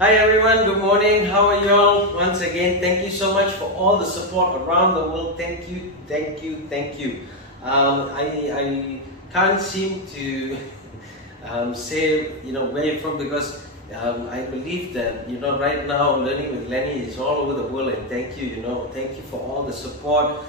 Hi everyone, good morning. How are you all? Once again, thank you so much for all the support around the world. Thank you, thank you, thank you. I can't seem to say where you're from, because I believe that right now Learning with Lenny is all over the world, and thank you. Thank you for all the support.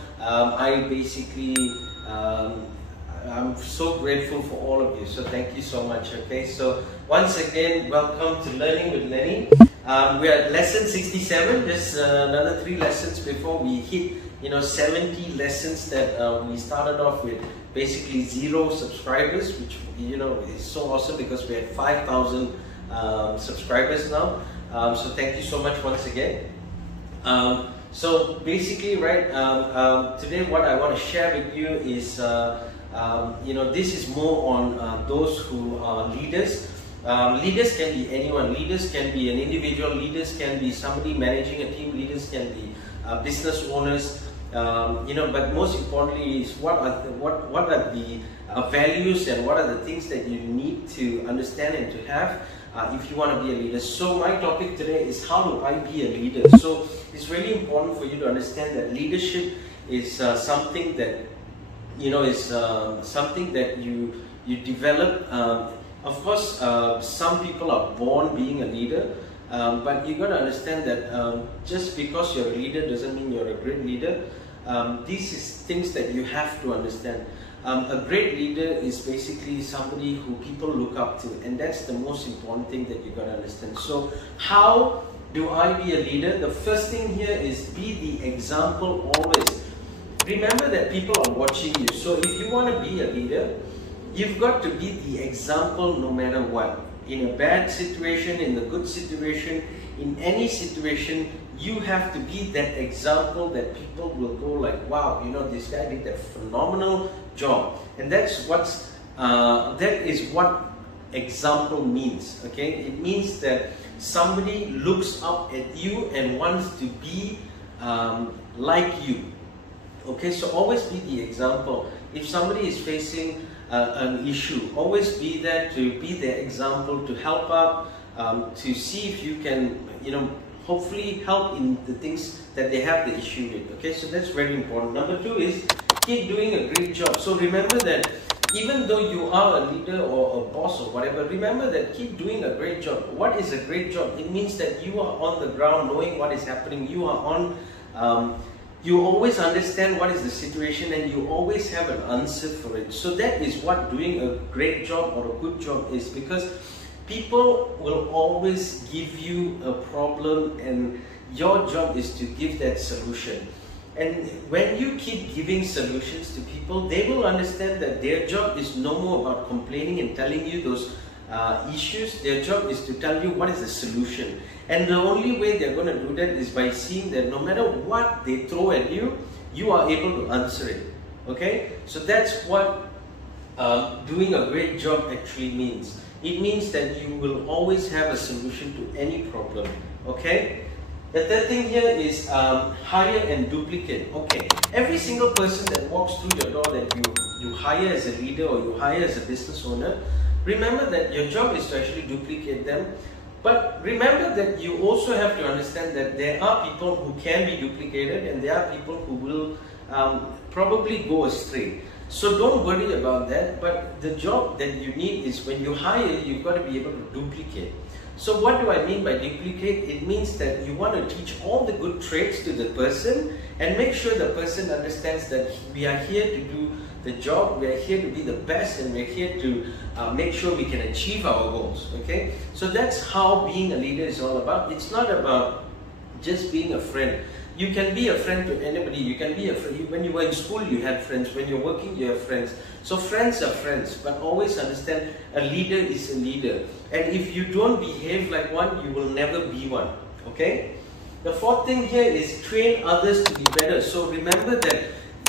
I'm so grateful for all of you, so thank you so much. Okay, so once again, welcome to Learning with Lenny. We're at lesson 67, just another 3 lessons before we hit 70 lessons that we started off with basically 0 subscribers, which is so awesome because we have 5,000 subscribers now. So thank you so much once again. So basically, right, today what I want to share with you is this is more on those who are leaders. Leaders can be anyone. Leaders can be an individual. Leaders can be somebody managing a team. Leaders can be business owners. But most importantly is what are the values and what are the things that you need to understand and to have if you want to be a leader. So my topic today is how do I be a leader. So it's really important for you to understand that leadership is something that something that you develop. Of course, some people are born being a leader, but you got to understand that just because you're a leader doesn't mean you're a great leader. These is things that you have to understand. A great leader is basically somebody who people look up to, and that's the most important thing that you got to understand. So how do I be a leader? The first thing here is be the example always. Remember that people are watching you. So if you want to be a leader, you've got to be the example no matter what. In a bad situation, in the good situation, in any situation, you have to be that example that people will go like, wow, this guy did a phenomenal job. And that is what example means. Okay, it means that somebody looks up at you and wants to be like you. Okay, so always be the example. If somebody is facing an issue, always be there to be their example, to help out, to see if you can, hopefully help in the things that they have the issue with. Okay, so that's very important. Number 2 is keep doing a great job. So remember that even though you are a leader or a boss or whatever, remember that keep doing a great job. What is a great job? It means that you are on the ground knowing what is happening. You are on you always understand what is the situation and you always have an answer for it. So that is what doing a great job or a good job is, because people will always give you a problem and your job is to give that solution. And when you keep giving solutions to people, they will understand that their job is no more about complaining and telling you those issues. Their job is to tell you what is the solution. And the only way they're going to do that is by seeing that no matter what they throw at you, you are able to answer it. Okay? So that's what doing a great job actually means. It means that you will always have a solution to any problem. Okay? The third thing here is hire and duplicate. Okay, every single person that walks through your door that you hire as a leader or you hire as a business owner, remember that your job is to actually duplicate them. But remember that you also have to understand that there are people who can be duplicated and there are people who will probably go astray. So don't worry about that, but the job that you need is when you hire, you've got to be able to duplicate. So what do I mean by duplicate? It means that you want to teach all the good traits to the person and make sure the person understands that we are here to do the job, we are here to be the best, and we're here to make sure we can achieve our goals. Okay, so that's how being a leader is all about. It's not about just being a friend. You can be a friend to anybody. You can be a friend. When you were in school, you had friends. When you're working, you have friends. So friends are friends, but always understand a leader is a leader. And if you don't behave like one, you will never be one. Okay? The fourth thing here is train others to be better. So remember that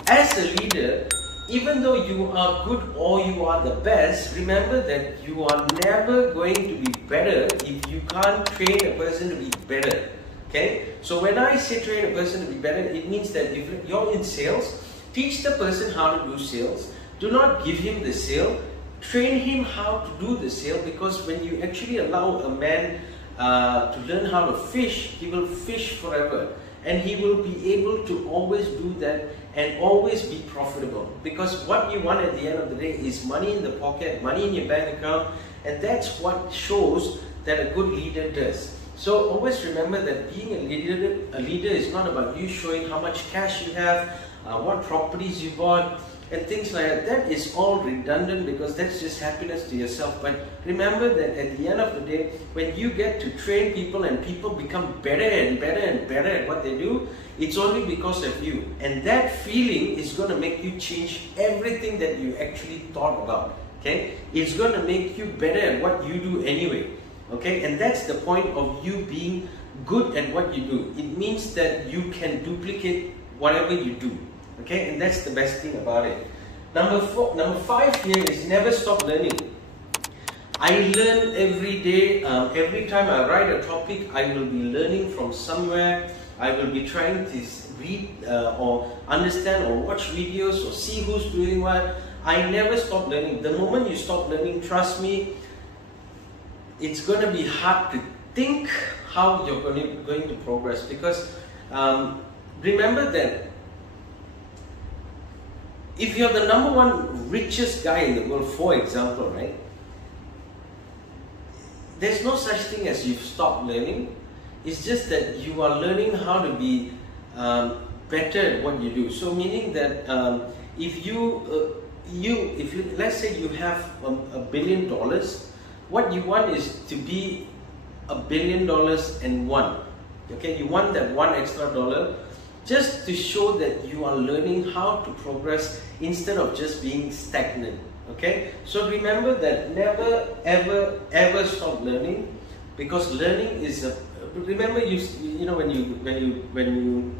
as a leader, even though you are good or you are the best, remember that you are never going to be better if you can't train a person to be better. Okay? So when I say train a person to be better, it means that if you're in sales, teach the person how to do sales. Do not give him the sale. Train him how to do the sale, because when you actually allow a man to learn how to fish, he will fish forever. And he will be able to always do that and always be profitable. Because what you want at the end of the day is money in the pocket, money in your bank account, and that's what shows that a good leader does. So always remember that being a leader is not about you showing how much cash you have, what properties you bought, and things like that. That is all redundant, because that's just happiness to yourself. But remember that at the end of the day, when you get to train people and people become better and better and better at what they do, it's only because of you. And that feeling is going to make you change everything that you actually thought about. Okay? It's going to make you better at what you do anyway. Okay? And that's the point of you being good at what you do. It means that you can duplicate whatever you do. Okay, and that's the best thing about it. Number 5 here is never stop learning. I learn every day. Every time I write a topic, I will be learning from somewhere. I will be trying to read or understand or watch videos or see who's doing what. I never stop learning. The moment you stop learning, trust me, it's going to be hard to think how you're going to progress. Because remember that if you're the #1 richest guy in the world, for example, right? There's no such thing as you've stopped learning. It's just that you are learning how to be better at what you do. So meaning that if let's say you have $1 billion, what you want is to be $1 billion and one. Okay, you want that one extra dollar, just to show that you are learning how to progress instead of just being stagnant. Okay, so remember that never ever stop learning, because learning is a, remember you know when you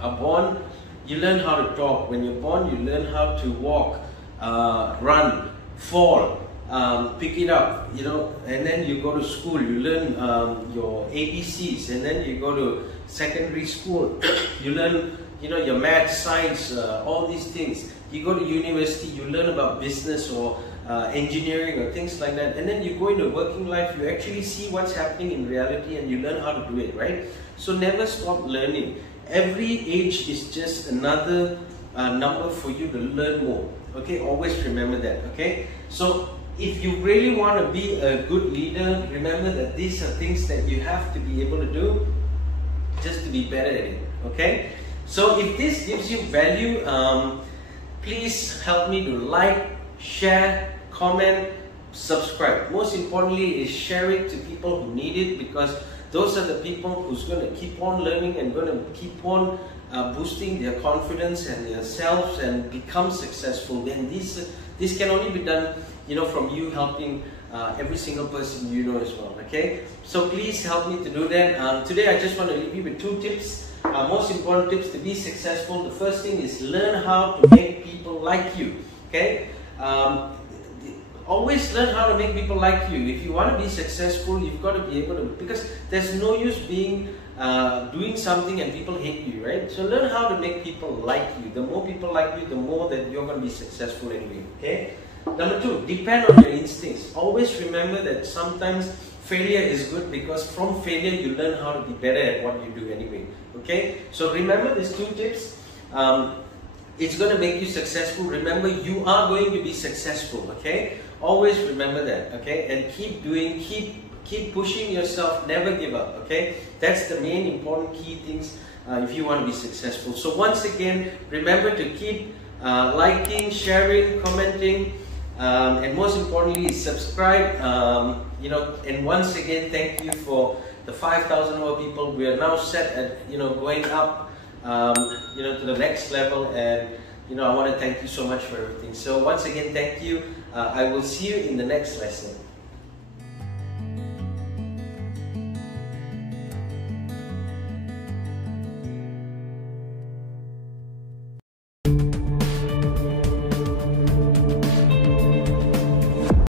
are born, you learn how to talk. When you're born, you learn how to walk, run, fall, pick it up, you know, and then you go to school, you learn your ABCs, and then you go to secondary school, you learn, you know, your math, science, all these things. You go to university, you learn about business or engineering or things like that, and then you go into working life, you actually see what's happening in reality and you learn how to do it, right? So never stop learning. Every age is just another number for you to learn more. Okay, always remember that. Okay, so if you really want to be a good leader, remember that these are things that you have to be able to do just to be better at it. Okay, so if this gives you value, please help me to like, share, comment, subscribe. Most importantly is share it to people who need it, because those are the people who's going to keep on learning and going to keep on boosting their confidence and their selves and become successful. Then this can only be done, you know, from you helping every single person you know as well. Okay, so please help me to do that. Today I just want to leave you with 2 tips. Most important tips to be successful. The first thing is learn how to make people like you. Okay, always learn how to make people like you. If you want to be successful, you've got to be able to, because there's no use being doing something and people hate you, right? So learn how to make people like you. The more people like you, the more that you're going to be successful anyway. Okay. Number 2, depend on your instincts. Always remember that sometimes failure is good, because from failure you learn how to be better at what you do anyway. Okay, so remember these 2 tips. It's going to make you successful. Remember, you are going to be successful. Okay, always remember that. Okay, and keep doing, keep pushing yourself. Never give up. Okay, that's the main important key things if you want to be successful. So once again, remember to keep liking, sharing, commenting. And most importantly, subscribe. You know, and once again, thank you for the 5,000 more people. We are now set at, you know, going up, you know, to the next level. And you know, I want to thank you so much for everything. So once again, thank you. I will see you in the next lesson.